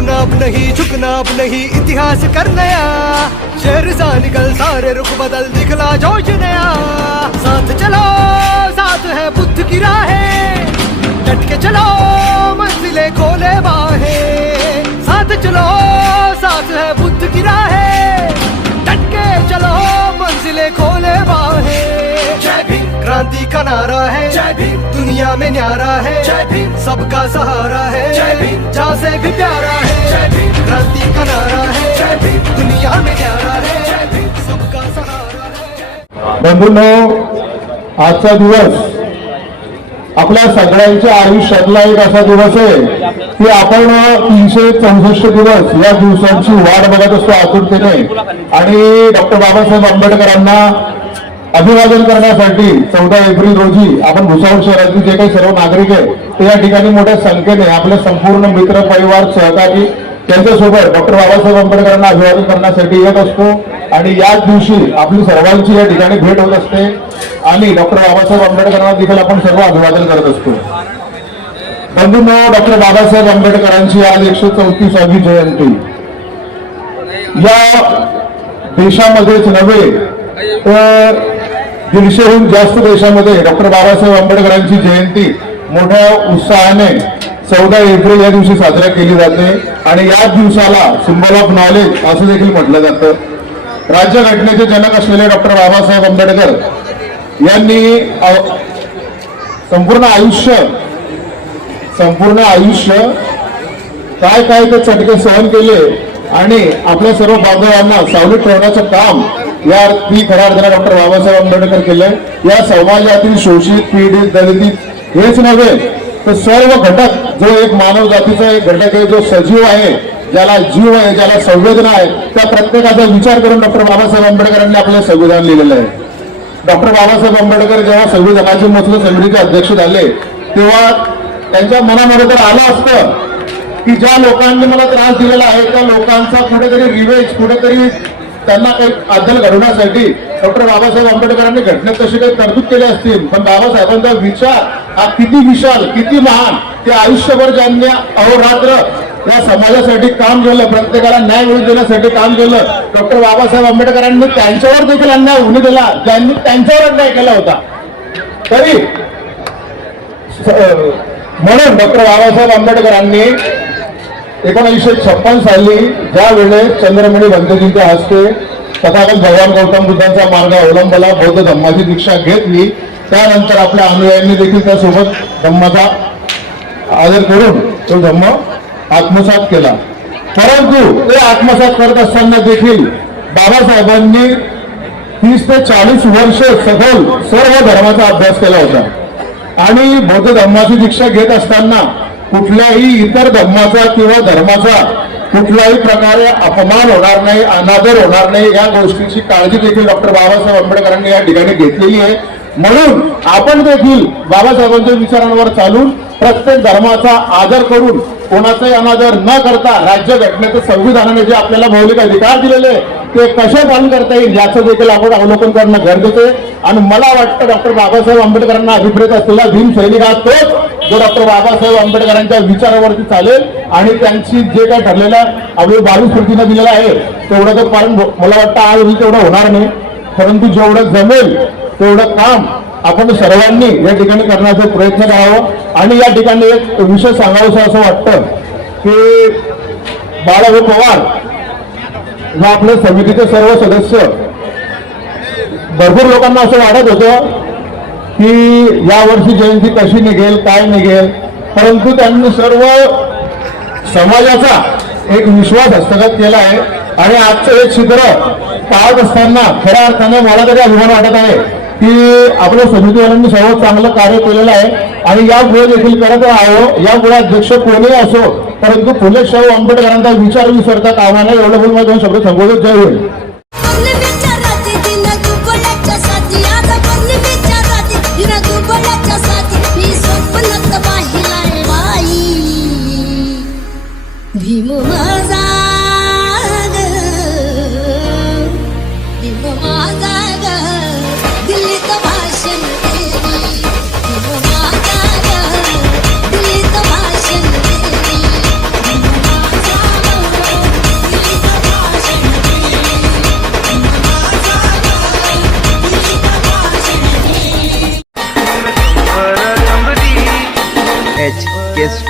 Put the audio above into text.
रुकना अब नहीं झुकना अब नहीं इतिहास कर नया। शेर सा निकल सारे रुख बदल दिखला जोश नया। साथ चलो साथ है बुद्ध की राहें। क्रांति का नारा है। जय भीम। दुनिया में न्यारा है। जय भीम। सबका सहारा है। जय भीम। जहाँ से भी प्यारा है। जय भीम। क्रांति का नारा है। जय भीम। दुनिया में न्यारा है। जय भीम। सबका सहारा है। बंधूंनो आजचा दिवस आपल्या सगळ्यांच्या आयुष्यातला एक असा दिवस आहे की आपण तीनशे चौसष्ट दिवस या दिवसांची वाट बघत असतो आतुरतेने. आणि डॉक्टर बाबासाहेब आंबेडकरांना अभिवादन करण्यासाठी चौदा एप्रिल रोजी आपण भुसावळ शहरातील जे काही सर्व नागरिक आहे ते या ठिकाणी मोठ्या संख्येने आपले संपूर्ण मित्र परिवार सहकारी त्यांच्यासोबत डॉक्टर बाबासाहेब आंबेडकरांना अभिवादन करण्यासाठी येत असतो. आणि याच दिवशी आपली सर्वांची या ठिकाणी भेट होत असते. आणि डॉक्टर बाबासाहेब आंबेडकरांना देखील आपण सर्व अभिवादन करत असतो. बंधूंनो डॉक्टर बाबासाहेब आंबेडकरांची आज एकशे चौतीसावी जयंती. या देशामध्येच नव्हे तर दीडशेहून जास्त देशामध्ये डॉक्टर बाबासाहेब आंबेडकरांची जयंती मोठ्या उत्साहाने चौदा एप्रिल या दिवशी साजऱ्या केली जाते. आणि याच दिवसाला सिम्बॉल ऑफ नॉलेज असं देखील म्हटलं जातं. राज्यघटनेचे जनक असलेले डॉक्टर बाबासाहेब आंबेडकर यांनी संपूर्ण आयुष्य संपूर्ण आयुष्य काय काय ते चटके सहन केले आणि आपल्या सर्व बांधवांना सावलीत ठेवण्याचं काम या मी खऱ्या अर्थानं डॉक्टर बाबासाहेब आंबेडकर केलंय. या समाजातील शोषित पीडित दलित हेच नव्हे तर सर्व घटक जो एक मानव जातीचा एक घटक आहे जो सजीव आहे ज्याला जीव आहे ज्याला संवेदना आहे त्या प्रत्येकाचा विचार करून डॉक्टर बाबासाहेब आंबेडकरांनी आपलं संविधान लिहिलेलं आहे. डॉक्टर बाबासाहेब आंबेडकर जेव्हा संविधानाचे मसलं समितीचे अध्यक्ष झाले तेव्हा त्यांच्या मनामध्ये तर आलं असतं की ज्या लोकांनी मला त्रास दिलेला आहे त्या लोकांचा कुठेतरी रिवेज कुठेतरी त्यांना काही आदल घडवण्यासाठी डॉक्टर बाबासाहेब आंबेडकरांनी घटनेत तशी काही तरतूद केली असतील पण बाबासाहेबांचा विचार हा किती विशाल किती महान ते आयुष्यभर ज्यांनी अहोरात्र या समाजासाठी काम केलं प्रत्येकाला न्याय मिळवून देण्यासाठी काम केलं डॉक्टर बाबासाहेब आंबेडकरांनी त्यांच्यावर देखील अन्याय होऊन दिला ज्यांनी त्यांच्यावर अन्याय केला होता. तरी म्हणून डॉक्टर बाबासाहेब आंबेडकरांनी एकोणीसशे छप्पन साली ज्या वेळेस चंद्रमणी बंधूजींच्या हस्ते तथागत भगवान गौतम बुद्धांचा मार्ग अवलंबला बौद्ध धम्माची दीक्षा घेतली त्यानंतर आपल्या अनुयायांनी देखील त्यासोबत धम्माचा आदर करून तो धम्म आत्मसात केला. परंतु ते आत्मसात करत असताना देखील बाबासाहेबांनी तीस ते चाळीस वर्ष सखोल सर्व धर्माचा अभ्यास केला होता. आणि बौद्ध धर्माची दीक्षा घेत असताना कुठल्याही इतर धर्माचा किंवा धर्माचा कुठल्याही प्रकारे अपमान होणार नाही अनादर होणार नाही या गोष्टीची काळजी देखील डॉक्टर बाबासाहेब आंबेडकरांनी या ठिकाणी घेतलेली आहे. म्हणून आपण देखील बाबासाहेबांच्या विचारांवर चालून प्रत्येक धर्माचा आदर करून कोणाचाही अनादर न करता राज्य घटनेचं संविधानाने जे आपल्याला मौलिक अधिकार दिलेले आहे, ते कसे पालन करता येईल याचं देखील आपण अवलोकन करणं गरजेचं आहे. आणि मला वाटतं डॉक्टर बाबासाहेब आंबेडकरांना अभिप्रेत असलेला भीम सैनिक हा तोच जो डॉक्टर बाबासाहेब आंबेडकरांच्या विचारावरती चालेल आणि त्यांची जे काय ठरलेल्या अवयव बावीस कृतीनं दिलेलं आहे तेवढं तर पालन हो- मला वाटतं आज तेवढं होणार नाही. परंतु जेवढं जमेल तेवढं काम आपण सर्वांनी या ठिकाणी करण्याचा प्रयत्न करावा. आणि या ठिकाणी एक विषय सांगावंसं असं वाटतं की बाळाभाऊ पवार व आपले समितीचे सर्व सदस्य भरपूर लोकांना असं वाटत होतं की यावर्षी जयंती कशी निघेल काय निघेल परंतु त्यांनी सर्व समाजाचा एक विश्वास हस्तगत केला आहे आणि आजचं एक चित्र पाहत असताना खऱ्या अर्थाने मला तरी अभिमान वाटत आहे. की आपल्या समितीवाल्यांनी सर्व चांगलं कार्य केलेलं आहे. आणि या यापुढे देखील करत आहो या यापुढे अध्यक्ष कोणी असो परंतु फुले शाहू आंबेडकरांचा विचार विसरता कामा नये एवढं बोलून माझे दोन शब्द संबोधित जय होईल biggest